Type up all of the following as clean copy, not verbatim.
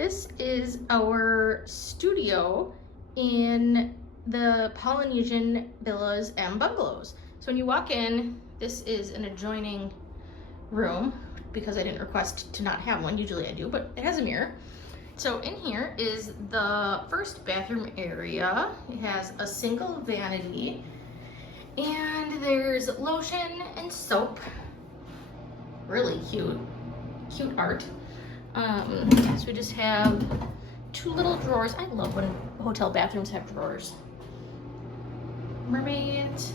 This is our studio in the Polynesian villas and bungalows. So when you walk in, this is an adjoining room because I didn't request to not have one. Usually I do, but it has a mirror. So in here is the first bathroom area. It has a single vanity and there's lotion and soap. Really cute art. So we just have two little drawers. I love when hotel bathrooms have drawers. Mermaids,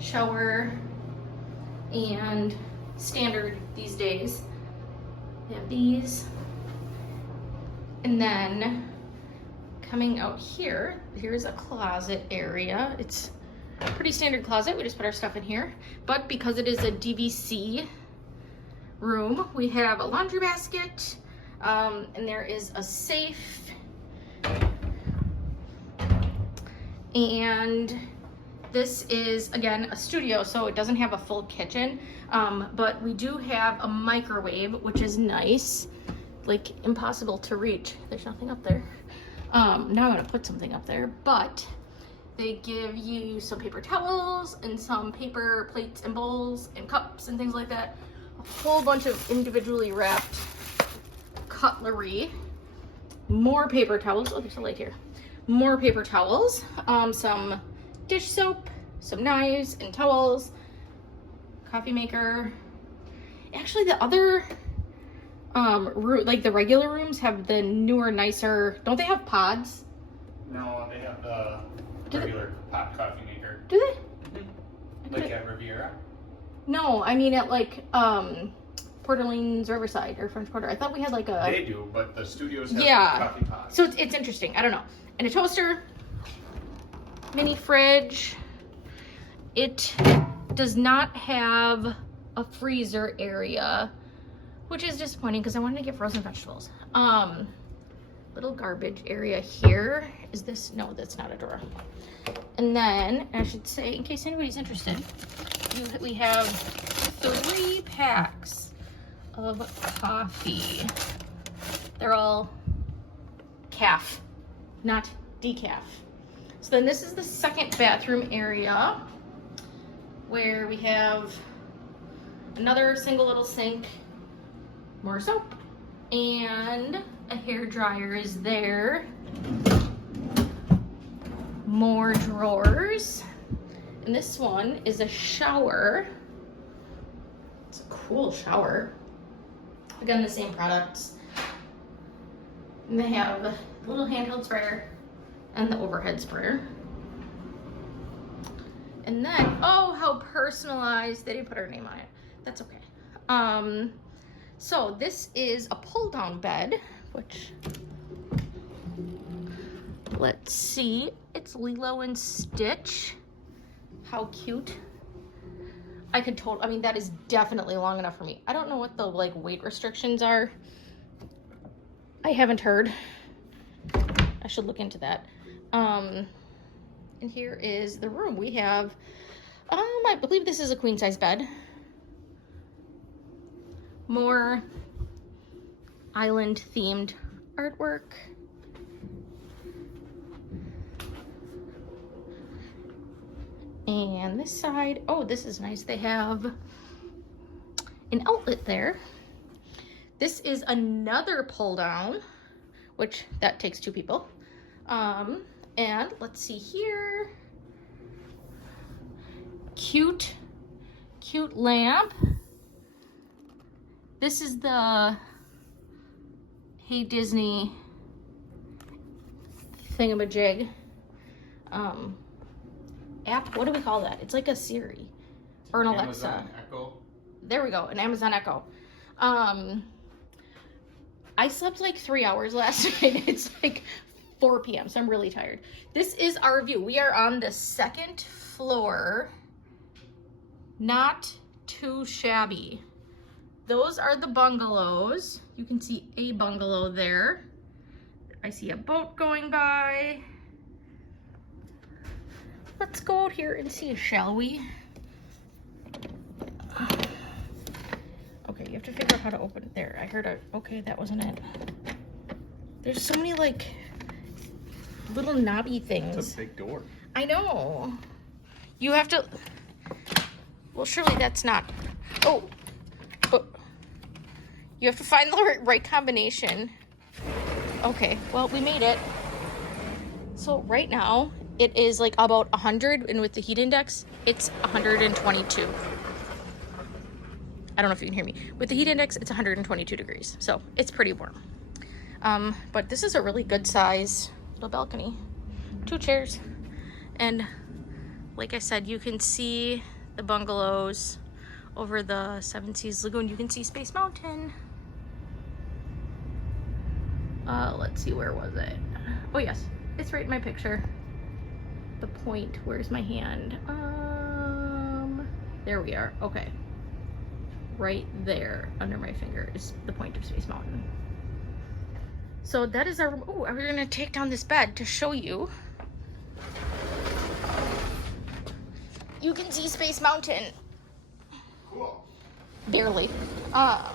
shower, and standard these days. They have these. And then coming out here, here's a closet area. It's a pretty standard closet. We just put our stuff in here. But because it is a DVC room, we have a laundry basket, and there is a safe, and this is again a studio, so it doesn't have a full kitchen, but we do have a microwave, which is nice, like impossible to reach. There's nothing up there. Now I'm gonna put something up there, but they give you some paper towels and some paper plates and bowls and cups and things like that. A whole bunch of individually wrapped cutlery, more paper towels. Oh, there's a light here. More paper towels, some dish soap, some knives and towels, coffee maker. Actually, the other room, like the regular rooms, have the newer, nicer. Don't they have pods? No, they have the regular pot coffee maker. Do they? Mm-hmm. Like at Riviera. No, I mean at like Port Orleans, Riverside, or French Quarter. I thought we had like a... They do, but the studios have coffee pods. So it's interesting. I don't know. And a toaster, mini fridge. It does not have a freezer area, which is disappointing because I wanted to get frozen vegetables. Little garbage area here. Is this? No, that's not a drawer. And then, I should say, in case anybody's interested, we have 3 packs of coffee. They're all calf, not decaf. So then this is the second bathroom area where we have another single little sink, more soap, and a hair dryer is there. More drawers. And this one is a shower. It's a cool shower. Again, the same products. And they have the little handheld sprayer and the overhead sprayer. And then, oh, how personalized. They didn't put our name on it. That's okay. So this is a pull-down bed, which, let's see. It's Lilo and Stitch. How cute. I mean, that is definitely long enough for me. I don't know what the like weight restrictions are. I haven't heard. I should look into that. And here is the room. We have, I believe this is a queen size bed. More island themed artwork. And this side, oh, this is nice. They have an outlet there. This is another pull down, which that takes 2 people. And let's see here. Cute lamp. This is the Hey Disney thingamajig. App, what do we call that? It's like a Siri or an Alexa. Amazon Echo. There we go, an Amazon Echo. I slept like 3 hours last night. It's like 4 p.m. so I'm really tired. This is our view. We are on the 2nd floor. Not too shabby. Those are the bungalows. You can see a bungalow there. I see a boat going by. Let's go out here and see, shall we? Okay, you have to figure out how to open it there. I heard a, okay, that wasn't it. There's so many like little knobby things. It's a big door. I know. You have to, well, surely that's not, oh, you have to find the right combination. Okay, well, we made it. So right now it is like about 100, and with the heat index, it's 122. I don't know if you can hear me. With the heat index, it's 122 degrees. So it's pretty warm. But this is a really good size little balcony. 2 chairs. And like I said, you can see the bungalows over the Seven Seas Lagoon. You can see Space Mountain. Let's see, where was it? Oh yes, it's right in my picture. The point, where's my hand? There we are, okay. Right there, under my finger, is the point of Space Mountain. So that is our, oh, we're gonna take down this bed to show you. You can see Space Mountain. Cool. Barely. I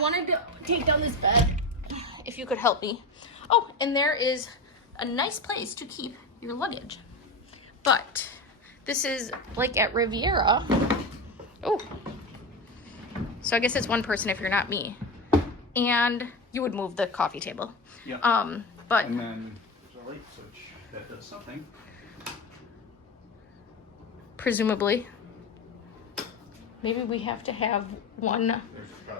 wanted to take down this bed, if you could help me. Oh, and there is a nice place to keep your luggage. But this is like at Riviera. Oh. So I guess it's one person if you're not me. And you would move the coffee table. Yeah. But and then there's a light switch that does something. Presumably. Maybe we have to have one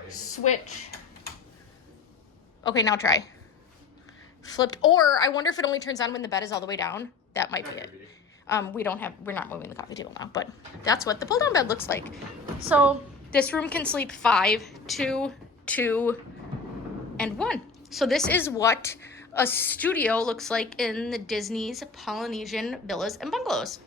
switch. Okay, now try. Flipped, or I wonder if it only turns on when the bed is all the way down. That might be it. We're not moving the coffee table now, but that's what the pull down bed looks like. So this room can sleep 5, 2, 2, and 1. So this is what a studio looks like in the Disney's Polynesian Villas and Bungalows.